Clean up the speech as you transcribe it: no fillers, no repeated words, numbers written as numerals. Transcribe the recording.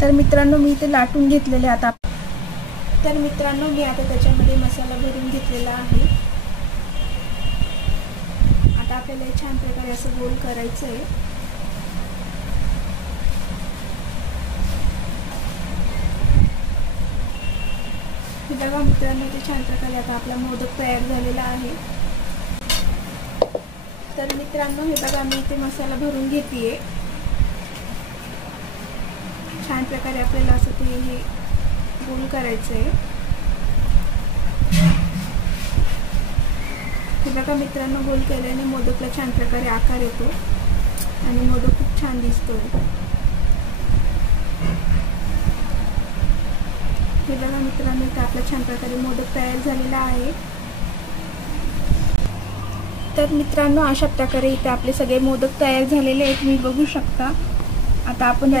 तर मित्रांनो मी ते लाटून घेतलेले आता. तर मित्रांनो मी आता त्याच्यामध्ये मसाला भरून घेतलेला आहे. आता आपल्याला छान प्रकारे असं गोल करायचं आहे. हे बघा मित्रांनो, ते छान प्रकारे आता आपला मोदक तयार झालेला आहे. तर मित्रांनो हे बघा मी इथे मसाला भरून घेतेय. छान प्रकारे आपल्याला असं ते हे गोल करायचं आहे. हे बघा मित्रांनो, गोल केल्याने मोदकला छान प्रकारे आकार येतो आणि मोदक खूप छान दिसतो. हे बघा मित्रांनो, इथे आपला छान प्रकारे मोदक तयार झालेला आहे. तर मित्रांनो अशा प्रकारे इथे आपले सगळे मोदक तयार झालेले आहेत, तुम्ही बघू शकता. आता आपण